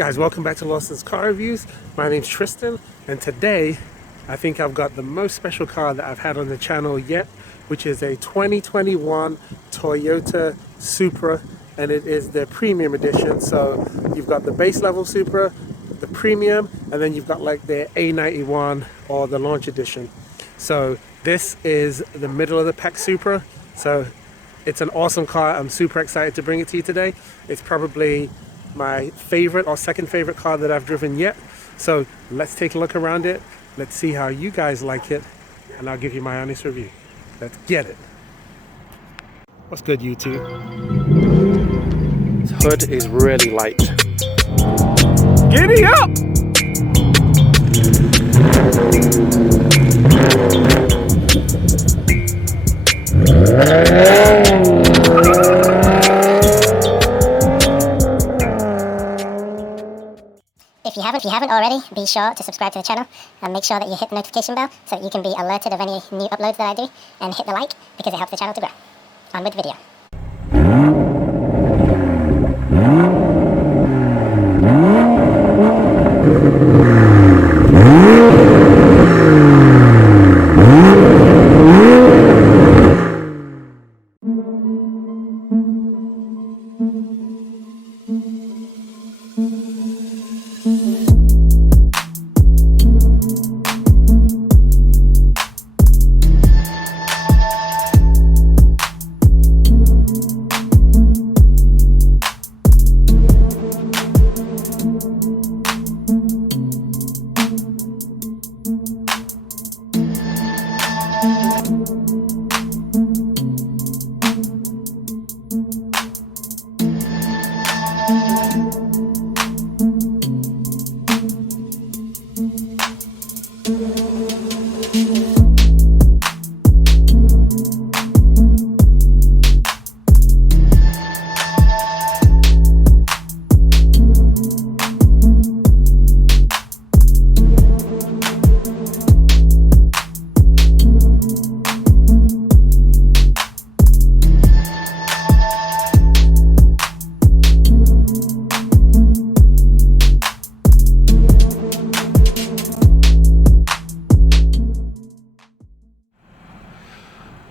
Guys, welcome back to Lawson's Car Reviews. My name's Tristan, and today I think I've got the most special car that I've had on the channel yet, which is a 2021 Toyota Supra, and it is the premium edition. So you've got the base level Supra, the premium, and then you've got like the A91 or the launch edition. So this is the middle of the pack Supra. So it's an awesome car. I'm super excited to bring it to you today. It's probably my favorite or second favorite car that I've driven yet. So let's take a look around it. Let's see how you guys like it, and I'll give you my honest review. Let's get it. What's good, YouTube? This hood is really light. Giddy up! If you haven't already, be sure to subscribe to the channel and make sure that you hit the notification bell so that you can be alerted of any new uploads that I do, and hit the like because it helps the channel to grow. On with the video.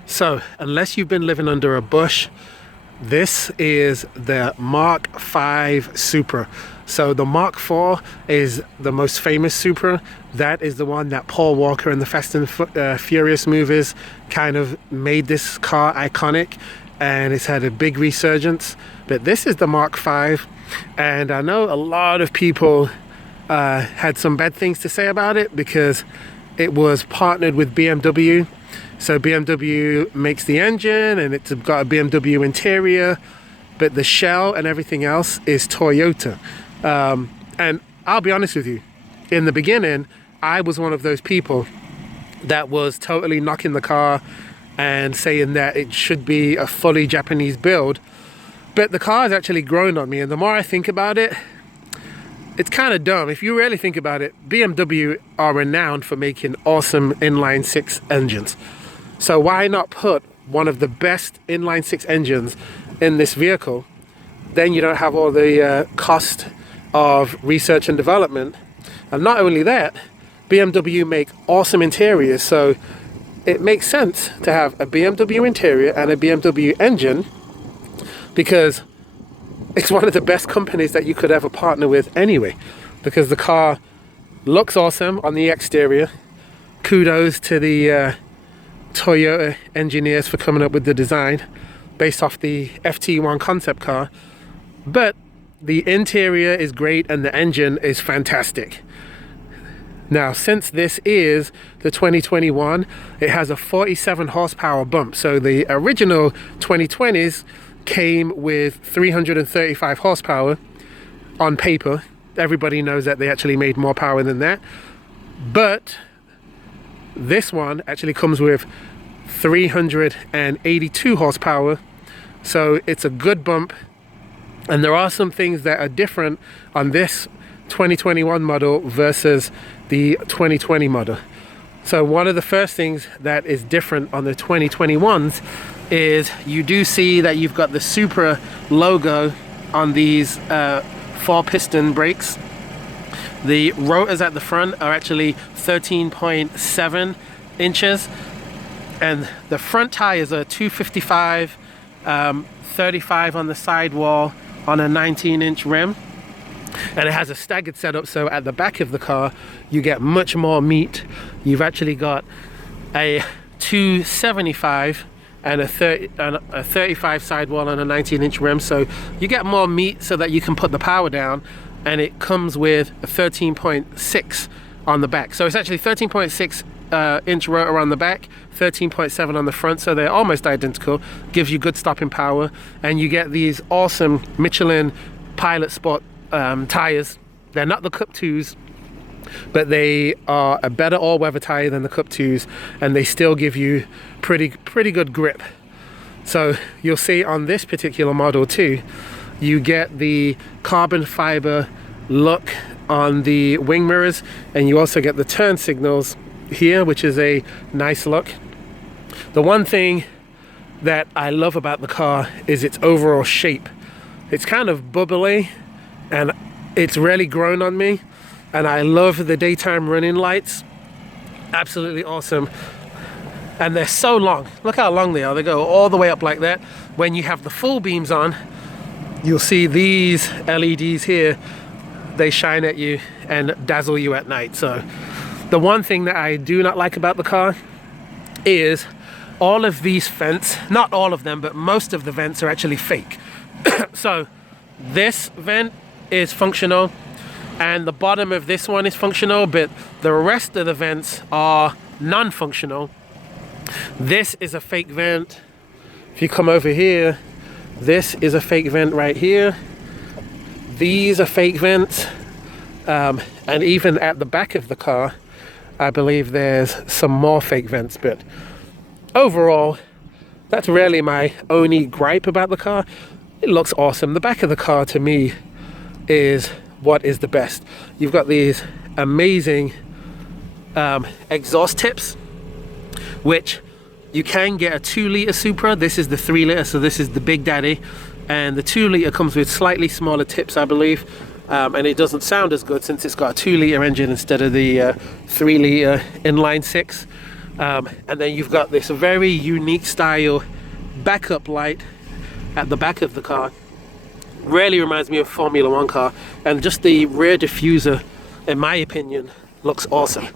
So, unless you've been living under a bush, this is the Mark V Supra. So the Mark IV is the most famous Supra. That is the one that Paul Walker and the Fast and Furious movies kind of made this car iconic, and it's had a big resurgence. But this is the Mark V, and I know a lot of people had some bad things to say about it because it was partnered with BMW. So BMW makes the engine and it's got a BMW interior, but the shell and everything else is Toyota. And I'll be honest with you, in the beginning, I was one of those people that was totally knocking the car and saying that it should be a fully Japanese build. But the car has actually grown on me, and the more I think about it, it's kind of dumb. If you really think about it, BMW are renowned for making awesome inline six engines. So why not put one of the best inline six engines in this vehicle? Then you don't have all the cost of research and development. And not only that, BMW make awesome interiors. So it makes sense to have a BMW interior and a BMW engine, because it's one of the best companies that you could ever partner with anyway, because the car looks awesome on the exterior. Kudos to the Toyota engineers for coming up with the design based off the FT1 concept car. But the interior is great and the engine is fantastic. Now, since this is the 2021, it has a 47 horsepower bump. So the original 2020s came with 335 horsepower on paper. Everybody knows that they actually made more power than that. But this one actually comes with 382 horsepower. So it's a good bump. And there are some things that are different on this 2021 model versus the 2020 model. So one of the first things that is different on the 2021s is you do see that you've got the Supra logo on these 4-piston brakes. The rotors at the front are actually 13.7 inches, and the front tires are 255, 35 on the sidewall on a 19-inch rim, and it has a staggered setup, so at the back of the car you get much more meat. You've actually got a 275 and a 35 sidewall on a 19-inch rim, so you get more meat so that you can put the power down, and it comes with a 13.6 on the back. So it's actually 13.6 inch rotor on the back, 13.7 on the front, so they're almost identical. Gives you good stopping power, and you get these awesome Michelin Pilot Sport tires. They're not the Cup 2s, but they are a better all-weather tire than the Cup 2s, and they still give you pretty good grip. So you'll see on this particular model too, you get the carbon fiber look on the wing mirrors, and you also get the turn signals here, which is a nice look. The one thing that I love about the car is its overall shape. It's kind of bubbly, and it's really grown on me, and I love the daytime running lights. Absolutely awesome. And they're so long. Look how long they are. They go all the way up like that. When you have the full beams on, you'll see these LEDs here. They shine at you and dazzle you at night. So the one thing that I do not like about the car is all of these vents, not all of them, but most of the vents are actually fake. So this vent is functional, and the bottom of this one is functional, but the rest of the vents are non-functional. This is a fake vent. If you come over here, this is a fake vent right here. These are fake vents, and even at the back of the car, I believe there's some more fake vents. But overall, that's really my only gripe about the car. It looks awesome. The back of the car, to me, is what is the best. You've got these amazing exhaust tips, which you can get a 2-liter Supra. This is the 3-liter, so this is the Big Daddy, and the 2-liter comes with slightly smaller tips, I believe, and it doesn't sound as good since it's got a 2-liter engine instead of the 3-liter inline 6. And then you've got this very unique style backup light at the back of the car. Really reminds me of a Formula 1 car, and just the rear diffuser, in my opinion, looks awesome.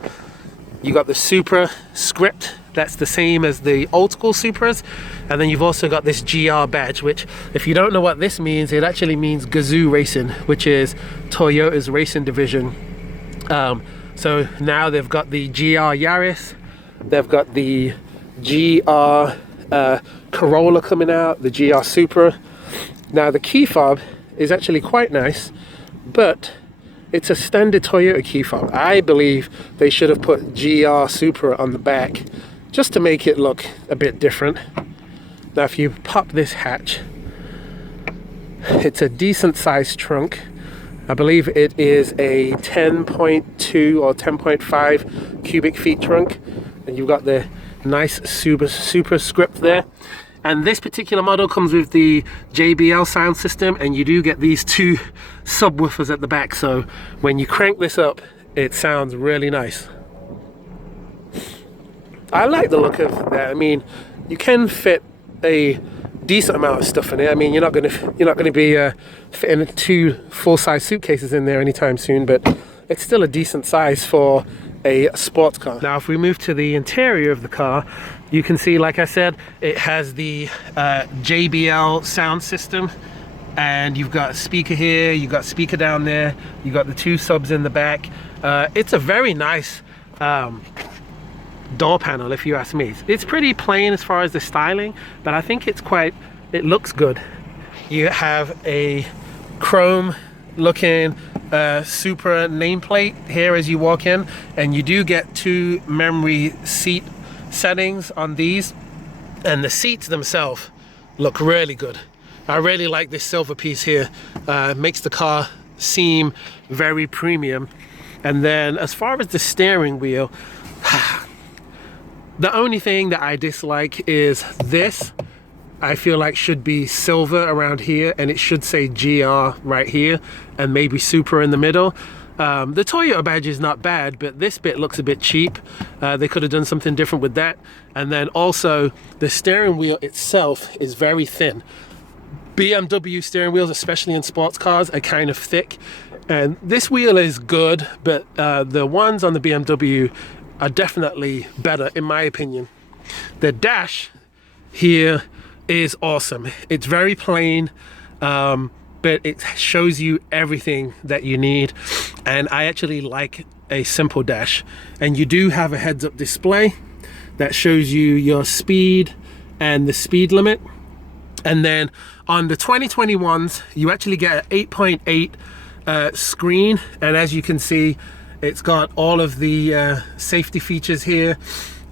You got the Supra script, that's the same as the old school Supras, and then you've also got this GR badge, which, if you don't know what this means, it actually means Gazoo Racing, which is Toyota's racing division. So now they've got the GR Yaris, they've got the GR Corolla coming out, the GR Supra. Now the key fob is actually quite nice, but it's a standard Toyota key fob. I believe they should have put GR Supra on the back just to make it look a bit different. Now if you pop this hatch, it's a decent sized trunk. I believe it is a 10.2 or 10.5 cubic feet trunk, and you've got the nice Supra script there. And this particular model comes with the JBL sound system, and you do get these 2 subwoofers at the back, so when you crank this up, it sounds really nice. I like the look of that. I mean, you can fit a decent amount of stuff in it. I mean, you're not going to be fitting 2 full-size suitcases in there anytime soon, but it's still a decent size for a sports car. Now if we move to the interior of the car, you can see, like I said, it has the JBL sound system, and you've got a speaker here, you've got speaker down there, you've got the 2 subs in the back. It's a very nice door panel, if you ask me. It's pretty plain as far as the styling, but I think it looks good. You have a chrome looking Supra nameplate here as you walk in, and you do get 2 memory seat settings on these, and the seats themselves look really good. I really like this silver piece here. Makes the car seem very premium. And then as far as the steering wheel, the only thing that I dislike is this. I feel like should be silver around here, and it should say GR right here, and maybe Supra in the middle. The Toyota badge is not bad, but this bit looks a bit cheap. They could have done something different with that. And then also the steering wheel itself is very thin. BMW steering wheels, especially in sports cars, are kind of thick, and this wheel is good, but the ones on the BMW are definitely better in my opinion. The dash here is awesome. It's very plain, but it shows you everything that you need, and I actually like a simple dash. And you do have a heads-up display that shows you your speed and the speed limit. And then on the 2021s, you actually get an 8.8 screen, and as you can see, it's got all of the safety features here.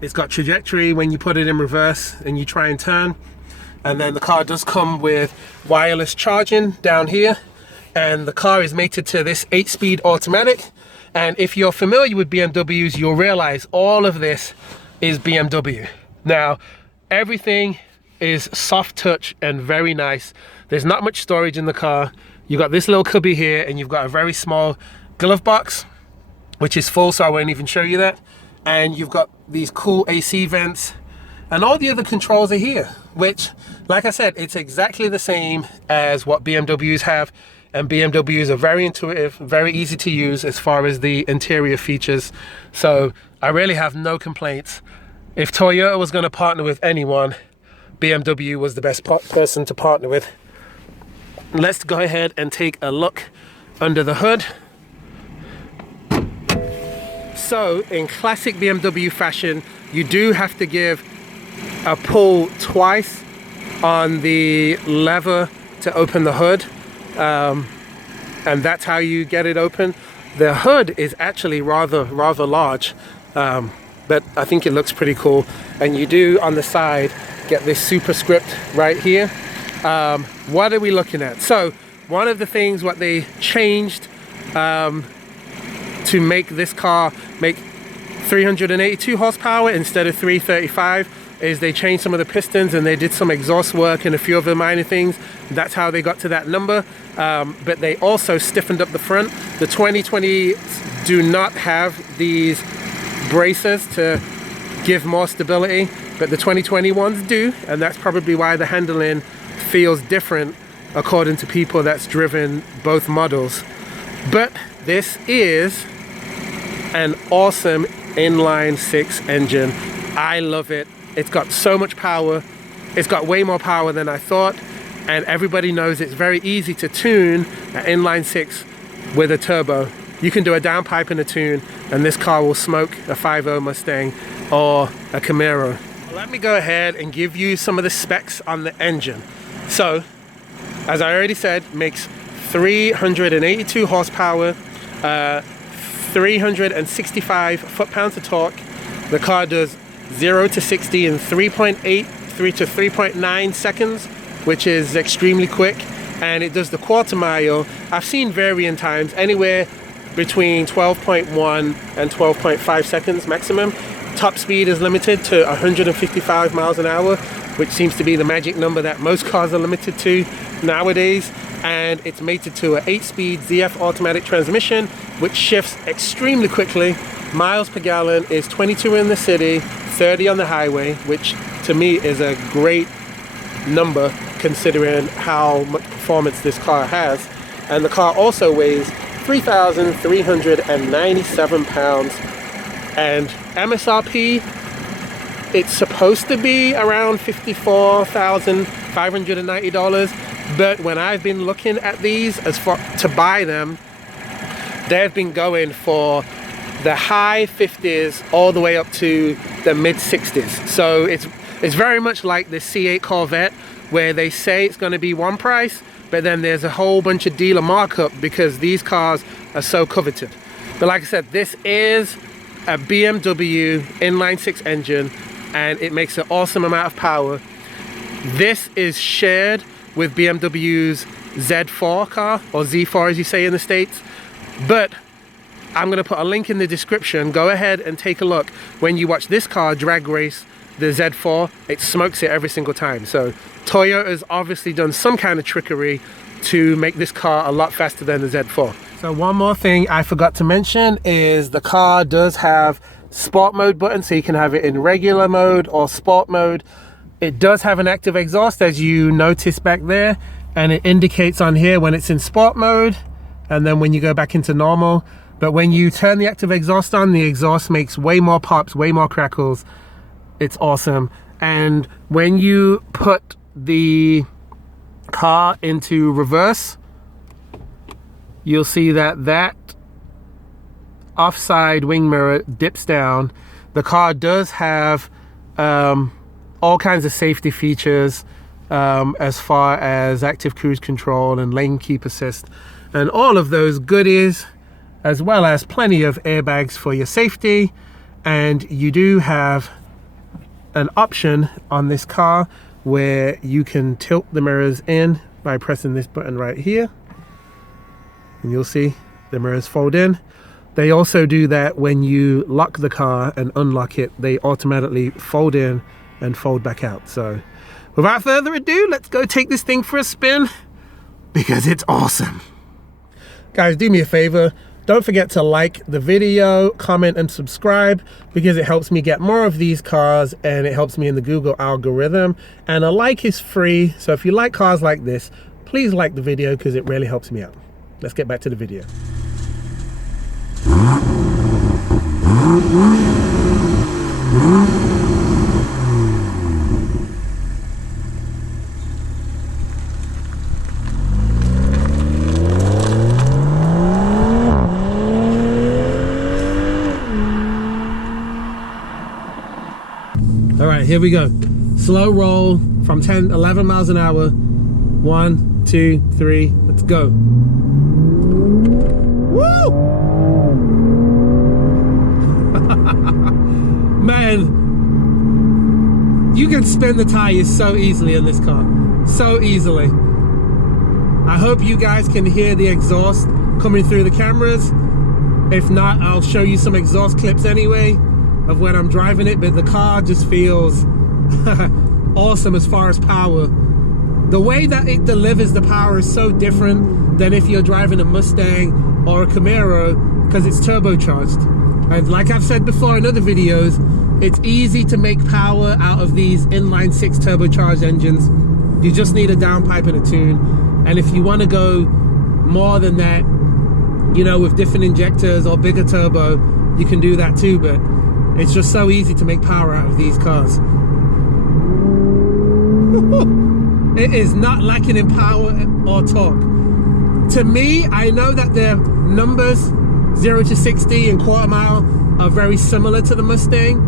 It's got trajectory when you put it in reverse and you try and turn. And then the car does come with wireless charging down here, and the car is mated to this 8-speed automatic. And if you're familiar with BMWs, you'll realize all of this is BMW. Now, everything is soft touch and very nice. There's not much storage in the car. You've got this little cubby here, and you've got a very small glove box, which is full, so I won't even show you that. And you've got these cool AC vents, and all the other controls are here, which, like I said, it's exactly the same as what BMWs have. And BMWs are very intuitive, very easy to use as far as the interior features. So I really have no complaints. If Toyota was going to partner with anyone, BMW was the best person to partner with. Let's go ahead and take a look under the hood. So in classic BMW fashion, you do have to give a pull twice on the lever to open the hood, and that's how you get it open. The hood is actually rather large, but I think it looks pretty cool. And you do on the side get this superscript right here. What are we looking at? So one of the things what they changed to make this car make 382 horsepower instead of 335 is they changed some of the pistons, and they did some exhaust work and a few other minor things. That's how they got to that number. But they also stiffened up the front. The 2020s do not have these braces to give more stability, but the 2021s do, and that's probably why the handling feels different according to people that's driven both models. But this is an awesome inline 6 engine. I love it. It's got so much power. It's got way more power than I thought, and everybody knows it's very easy to tune an inline 6 with a turbo. You can do a downpipe and a tune, and this car will smoke a 5.0 Mustang or a Camaro. Let me go ahead and give you some of the specs on the engine. So, as I already said, makes 382 horsepower, 365 foot-pounds of torque. The car does 0 to 60 in 3.8 to 3.9 seconds, which is extremely quick. And it does the quarter mile. I've seen varying times, anywhere between 12.1 and 12.5 seconds maximum. Top speed is limited to 155 miles an hour, which seems to be the magic number that most cars are limited to nowadays. And it's mated to an 8-speed ZF automatic transmission, which shifts extremely quickly. Miles per gallon is 22 in the city, 30 on the highway, which to me is a great number considering how much performance this car has. And the car also weighs 3,397 pounds, and MSRP, it's supposed to be around $54,590, but when I've been looking at these to buy them, they've been going for the high 50s all the way up to the mid 60s. So it's very much like the C8 Corvette, where they say it's going to be one price, but then there's a whole bunch of dealer markup because these cars are so coveted. But like I said, this is a BMW inline 6 engine, and it makes an awesome amount of power. This is shared with BMW's Z4 car, or Z4 as you say in the States, but I'm going to put a link in the description. Go ahead and take a look when you watch this car drag race the Z4, it smokes it every single time. So Toyota's obviously done some kind of trickery to make this car a lot faster than the Z4. So one more thing I forgot to mention is the car does have sport mode button, so you can have it in regular mode or sport mode. It does have an active exhaust, as you notice back there, and it indicates on here when it's in sport mode and then when you go back into normal. But when you turn the active exhaust on, the exhaust makes way more pops, way more crackles. It's awesome. And when you put the car into reverse, you'll see that that offside wing mirror dips down. The car does have all kinds of safety features as far as active cruise control and lane keep assist and all of those goodies, as well as plenty of airbags for your safety. And you do have an option on this car where you can tilt the mirrors in by pressing this button right here, and you'll see the mirrors fold in. They also do that when you lock the car and unlock it. They automatically fold in and fold back out. So without further ado, let's go take this thing for a spin, because it's awesome. Guys, do me a favor, don't forget to like the video, comment and subscribe, because it helps me get more of these cars and it helps me in the Google algorithm. And a like is free, so if you like cars like this, please like the video, because it really helps me out. Let's get back to the video. All right, here we go. Slow roll from 11 miles an hour. 1, 2, 3, let's go. Woo! Man, you can spin the tires so easily in this car. So easily. I hope you guys can hear the exhaust coming through the cameras. If not, I'll show you some exhaust clips anyway of when I'm driving it, but the car just feels awesome as far as power. The way that it delivers the power is so different than if you're driving a Mustang or a Camaro, because it's turbocharged. And like I've said before in other videos, it's easy to make power out of these inline 6 turbocharged engines. You just need a downpipe and a tune. And if you want to go more than that, you know, with different injectors or bigger turbo, you can do that too. But it's just so easy to make power out of these cars. It is not lacking in power or torque. To me, I know that the numbers 0 to 60 and quarter mile are very similar to the Mustang,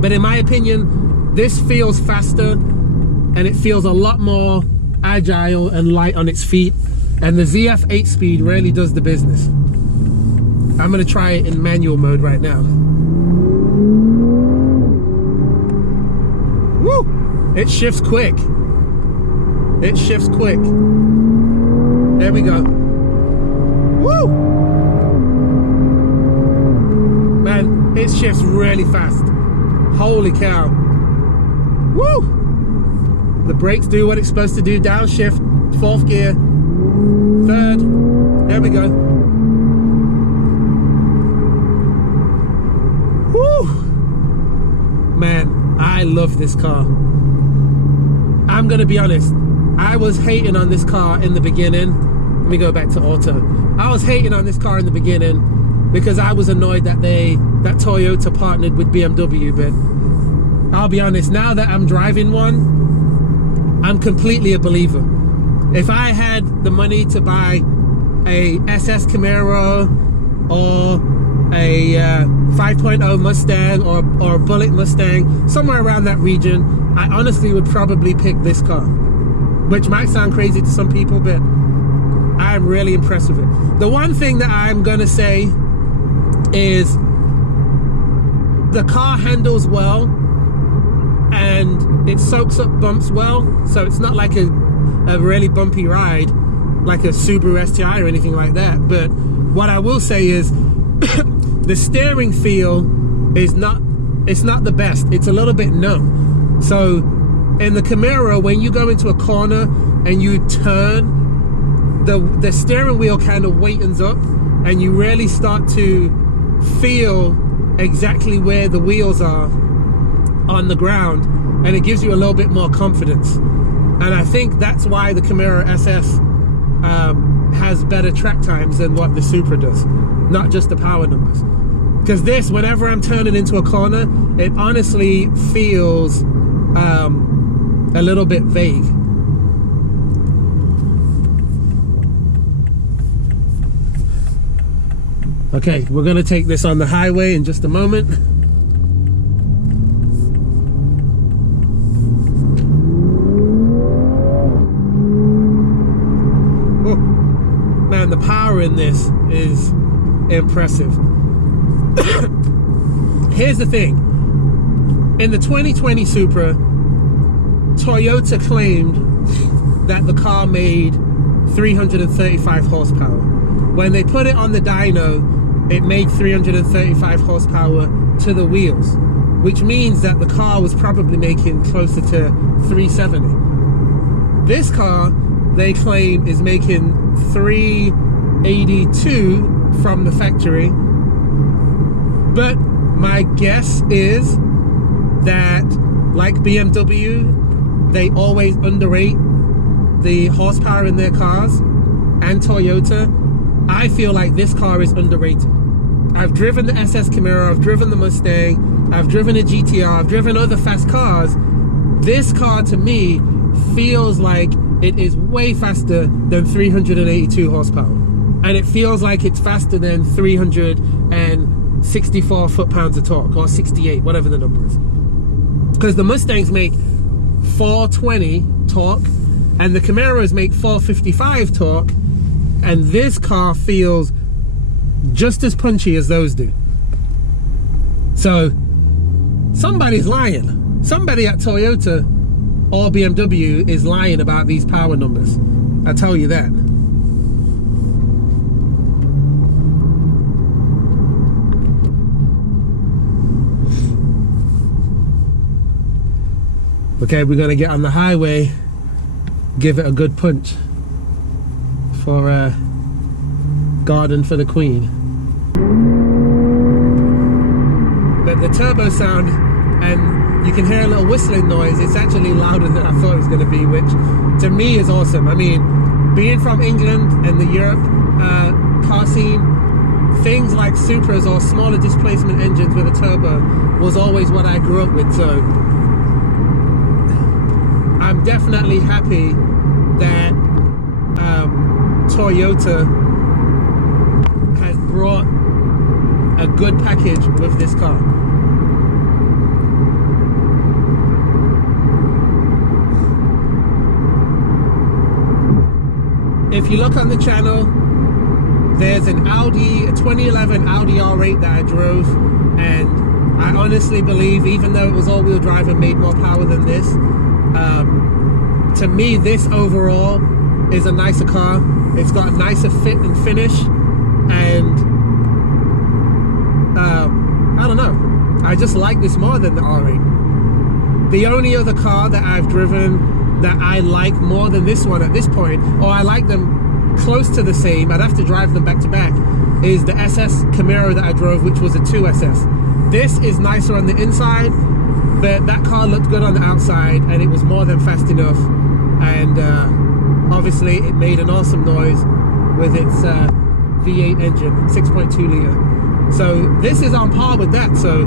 but in my opinion, this feels faster and it feels a lot more agile and light on its feet, and the ZF 8-speed really does the business. I'm going to try it in manual mode right now. Woo! It shifts quick. It shifts quick. There we go. Woo! Man, it shifts really fast. Holy cow. Woo! The brakes do what it's supposed to do. Downshift, 4th gear, 3rd. There we go. Woo! Man, I love this car. I'm gonna be honest, I was hating on this car in the beginning. Let me go back to auto. I was hating on this car in the beginning because I was annoyed that that Toyota partnered with BMW, but I'll be honest, now that I'm driving one, I'm completely a believer. If I had the money to buy a SS Camaro or a 5.0 Mustang or a Bullet Mustang, somewhere around that region, I honestly would probably pick this car, which might sound crazy to some people, but I'm really impressed with it. The one thing that I'm gonna say is the car handles well and it soaks up bumps well, so it's not like a really bumpy ride like a Subaru STI or anything like that. But what I will say is the steering feel is not it's not the best. It's a little bit numb. So in the Camaro, when you go into a corner and you turn, the steering wheel kind of waitens up, and you really start to feel exactly where the wheels are on the ground, and it gives you a little bit more confidence. And I think that's why the Camaro SS has better track times than what the Supra does, not just the power numbers. Because this, whenever I'm turning into a corner, it honestly feels a little bit vague. Okay, we're gonna take this on the highway in just a moment. Oh, man, the power in this is impressive. Here's the thing. In the 2020 Supra, Toyota claimed that the car made 335 horsepower. When they put it on the dyno, it made 335 horsepower to the wheels, which means that the car was probably making closer to 370. This car, they claim, is making 382 from the factory. But my guess is that, like BMW, they always underrate the horsepower in their cars, and Toyota. I feel like this car is underrated. I've driven the SS Camaro, I've driven the Mustang, I've driven a GTR, I've driven other fast cars. This car to me feels like it is way faster than 382 horsepower. And it feels like it's faster than 364 foot-pounds of torque, or 68, whatever the number is. Because the Mustangs make 420 torque, and the Camaros make 455 torque, and this car feels just as punchy as those do. So somebody's lying. Somebody at Toyota or BMW is lying about these power numbers. I tell you that. Okay, we're gonna get on the highway, give it a good punch for Garden for the Queen. But the turbo sound, and you can hear a little whistling noise, it's actually louder than I thought it was going to be, which to me is awesome. I mean, being from England and the Europe car scene, things like Supras or smaller displacement engines with a turbo was always what I grew up with. So I'm definitely happy that Toyota has brought a good package with this car. If you look on the channel, there's an Audi, a 2011 Audi R8 that I drove, and I honestly believe, even though it was all-wheel drive and made more power than this, to me this overall is a nicer car. It's got a nicer fit and finish, and I don't know, I just like this more than the R8. The only other car that I've driven that I like more than this one at this point, or I like them close to the same, I'd have to drive them back to back, is the SS Camaro that I drove, which was a 2SS. This is nicer on the inside, but that car looked good on the outside, and it was more than fast enough, and obviously it made an awesome noise with its V8 engine, 6.2 liter. So this is on par with that. So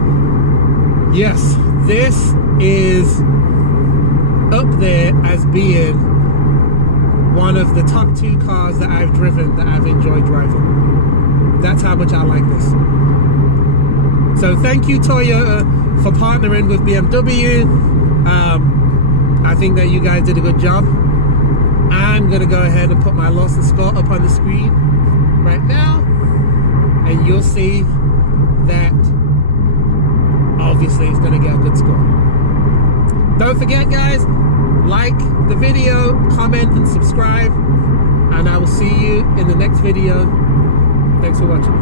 yes, this is up there as being one of the top 2 cars that I've driven that I've enjoyed driving. That's how much I like this. So thank you, Toyota, for partnering with BMW. I think that you guys did a good job. I'm gonna go ahead and put my Lawson score up on the screen right now, and you'll see that obviously it's gonna get a good score. Don't forget, guys, like the video, comment and subscribe, and I will see you in the next video. Thanks for watching.